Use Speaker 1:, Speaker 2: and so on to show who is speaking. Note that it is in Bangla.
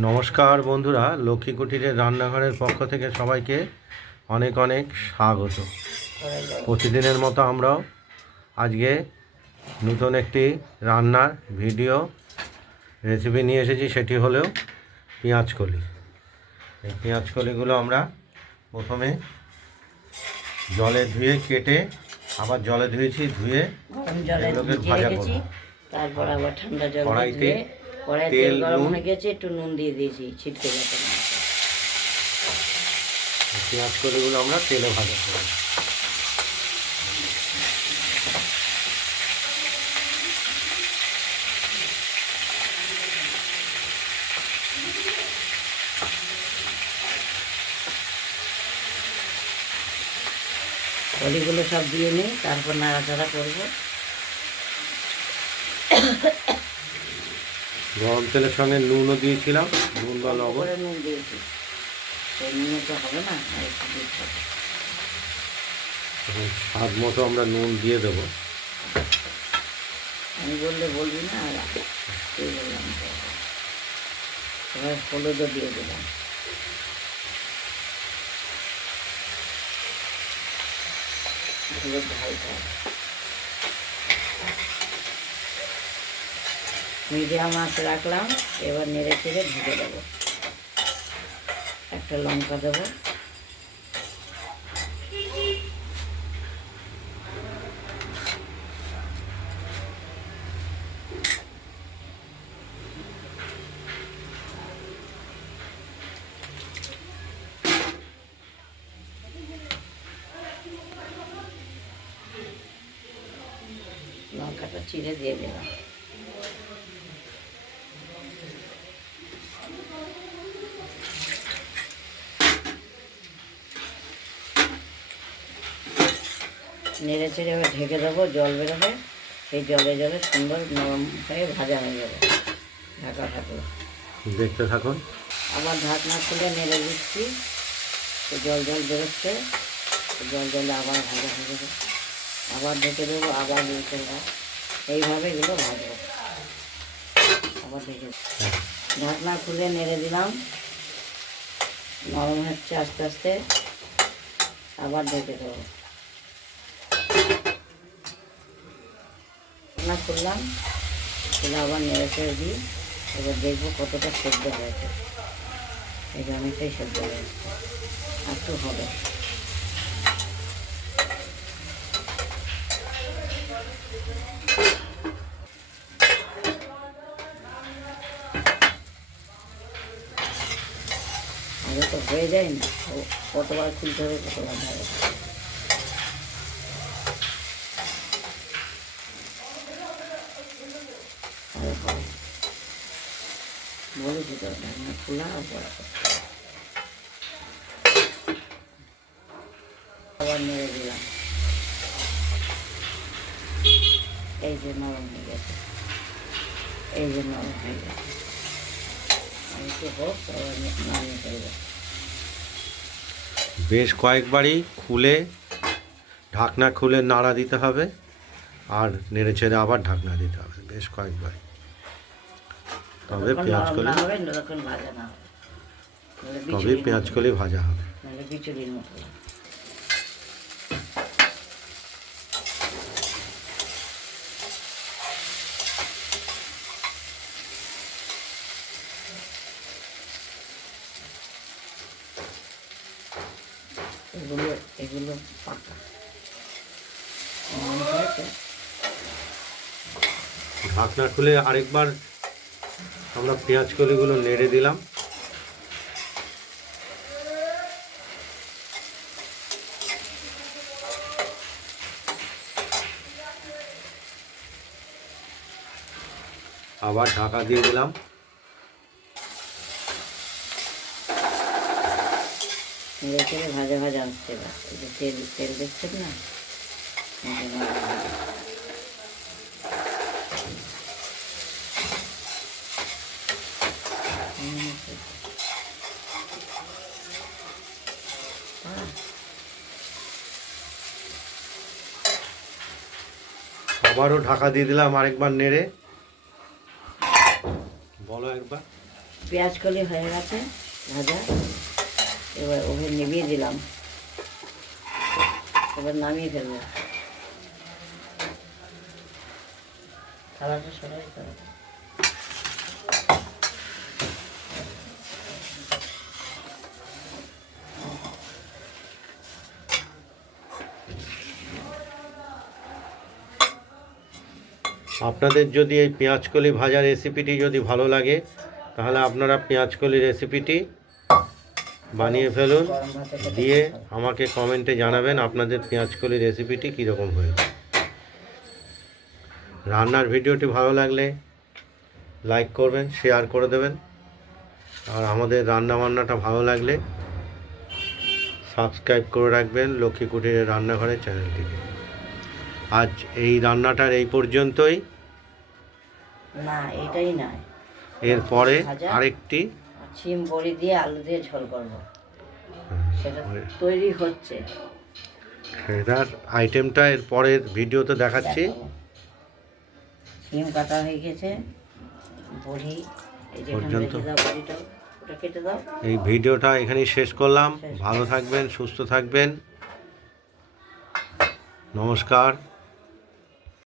Speaker 1: নমস্কার বন্ধুরা লক্ষ্মী কুটিরের রান্নাঘরের পক্ষ থেকে সবাইকে অনেক অনেক স্বাগত প্রতিদিনের মতো আমরাও আজকে নতুন একটি রান্নার ভিডিও রেসিপি নিয়ে এসেছি সেটি হলো পেঁয়াজকলি এই পেঁয়াজকলিগুলো আমরা প্রথমে জলে ধুয়ে কেটে আবার জলে ধুয়েছি ধুয়ে এগুলোকে ভাজা করব।
Speaker 2: তারপর আবার ঠান্ডা জল
Speaker 1: কড়াইতে
Speaker 2: দিয়ে কড়াইতে
Speaker 1: তেল,
Speaker 2: গরম হয়ে গেছে একটু নুন দিয়ে দিয়েছি ছিটকে যাতে না। আসে।
Speaker 1: পেঁয়াজকলিগুলো আমরা তেলে ভাজা করব।
Speaker 2: কলিগুলো সব দিয়ে নিই তারপর নাড়াচাড়া করব।
Speaker 1: গরম তেলের সঙ্গে নুনও দিয়েছিলাম নুন বা লবণ।
Speaker 2: নুন দিয়েছি। হবে না
Speaker 1: স্বাদ মতো আমরা নুন দিয়ে দেবো।
Speaker 2: আমি বললে বলবি না। হলুদও দিয়ে দিলাম। হলুদ হালকা মিডিয়াম আঁচ রাখলাম, এবার নেড়ে চেড়ে ঢেকে দেবো। একটা লঙ্কা দেবো। লঙ্কাটা চিড়ে দিয়ে দিলাম। নেড়ে চেড়ে এবার ঢেকে দেবো জল বেরোবে। সেই জলে জলে সুন্দর নরম হয়ে ভাজা হয়ে যাবে। ঢাকা থাকল
Speaker 1: দেখতে থাকুন।
Speaker 2: আবার ঢাকনা খুলে নেড়ে দিচ্ছি। জল জল বেরোচ্ছে। জল জলে আবার ভাজা হয়ে যাবে। আবার ঢেকে দেবো আবার দিতে এইভাবে এগুলো ভাজবো। আবার ঢেকে ঢাকনা খুলে নেড়ে দিলাম। নরম হচ্ছে আস্তে আস্তে। আবার ঢেকে দেবো। ঢাকনা করলাম। খুলে আবার নেড়ে চেড়ে দিই। এবার দেখব কতটা সেদ্ধ হয়েছে। যে অনেকটাই সেদ্ধ হয়েছে। আর হবে। আগে তো হয়ে যায় না ও কতবার খুলতে হবে কতবার ধরে। বলেছি তো ঢাকনা খোলা আর বড় আবার নেড়ে দিলাম এই যে নরম হয়ে গেছে। এই যে নরম হয়ে গেছে। আর একটু হোক আবার নামিয়ে ফেলবে।
Speaker 1: বেশ কয়েকবারই খুলে, ঢাকনা খুলে নাড়া দিতে হবে, আর নেড়ে ছেড়ে আবার ঢাকনা দিতে হবে, বেশ কয়েকবারই। তবে
Speaker 2: যতক্ষণ
Speaker 1: পেঁয়াজ
Speaker 2: নরম
Speaker 1: কলি
Speaker 2: না হবে ততক্ষণ ভাজা না হবে নাহলে
Speaker 1: তবে
Speaker 2: বিচুলির
Speaker 1: পেঁয়াজ
Speaker 2: মতো-
Speaker 1: কলি ভাজা হবে
Speaker 2: নাহলে বিচুলির মতো লাগে। এগুলো এগুলো পাকা মনে হয়েছে
Speaker 1: ঢাকনা খুলে আরেকবার আমরা পেঁয়াজ কলিগুলো নেড়ে দিলাম। আবার ঢাকা দিয়ে দিলাম।
Speaker 2: ভাজা ভাজা এই তেল তেল দেখছেন না এই যে ভাজা ভাজা। হুম, আহ,
Speaker 1: আবারও ঢাকা দিয়ে দিলাম আরেকবার নেড়ে। বলো একবার।
Speaker 2: পেঁয়াজ কলি হয়ে গেছে, ভাজা। এবার ওভেন নিভিয়ে দিলাম। এবার নামিয়ে ফেলব। থালাটা সরাই
Speaker 1: আপনাদের যদি এই পেঁয়াজকলি ভাজা রেসিপিটি যদি ভালো লাগে, তাহলে আপনারা পেঁয়াজকলি রেসিপিটি বানিয়ে ফেলুন, দিয়ে। আমাকে কমেন্টে জানাবেন আপনাদের পেঁয়াজকলি রেসিপিটি কীরকম হয়েছে রান্নার ভিডিওটি ভালো লাগলে লাইক করবেন, শেয়ার করে দেবেন, আর আমাদের রান্না বান্নাটা ভালো লাগলে সাবস্ক্রাইব করে রাখবেন লক্ষ্মী কুটিরের রান্নাঘরের চ্যানেলটিকে আজ এই রান্নাটার এই পর্যন্তই।
Speaker 2: না এটাই না
Speaker 1: এরপরে
Speaker 2: ভাজা?
Speaker 1: আরেকটি।
Speaker 2: সিম বড়ি দিয়ে আলু দিয়ে ঝোল করব। সেটা তৈরি হচ্ছে।
Speaker 1: সেটার আইটেমটা এর পরের ভিডিওতে দেখাচ্ছি।
Speaker 2: সিম কাটা হয়ে গেছে বড়ি
Speaker 1: পর্যন্ত। এই ভিডিওটা এখানেই শেষ করলাম। ভালো থাকবেন সুস্থ থাকবেন। নমস্কার।